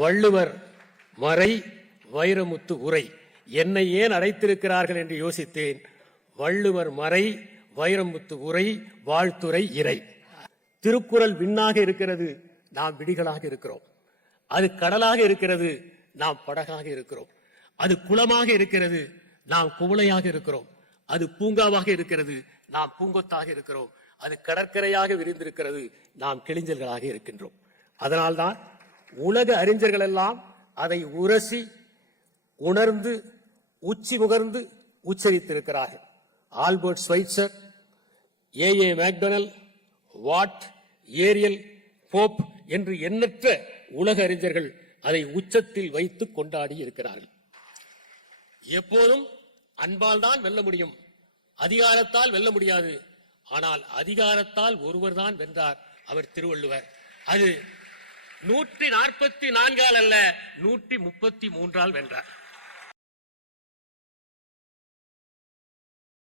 வள்ளுவர் மறை வைரமுத்து உரை என்னை ஏன் அழைத்திருக்கிறார்கள் என்று யோசித்தேன். வள்ளுவர் மறை வைரமுத்து உரை வாழ்த்துரை இறை. திருக்குறள் விண்ணாக இருக்கிறது, நாம் விடிகளாக இருக்கிறோம். அது கடலாக இருக்கிறது, நாம் படகாக இருக்கிறோம். அது குளமாக இருக்கிறது, நாம் குவளையாக இருக்கிறோம். அது பூங்காவாக இருக்கிறது, நாம் பூங்கொத்தாக இருக்கிறோம். அது கடற்கரையாக விரிந்திருக்கிறது, நாம் கிளிஞ்சல்களாக இருக்கின்றோம். அதனால்தான் உலக அறிஞர்கள் எல்லாம் அதை உரசி உணர்ந்து உச்சி முகர்ந்து உச்சரித்திருக்கிறார்கள். Albert Schweitzer, A MacDonell, Watt, Ariel, Pope என்று எண்ணற்ற உலக அறிஞர்கள் அதை உச்சத்தில் வைத்து கொண்டாடி இருக்கிறார்கள். எப்போதும் அன்பால் தான் வெல்ல முடியும், அதிகாரத்தால் வெல்ல முடியாது. ஆனால் அதிகாரத்தால் ஒருவர் தான் வென்றார், அவர் திருவள்ளுவர். அது 144 அல்ல, 133 வென்றார்.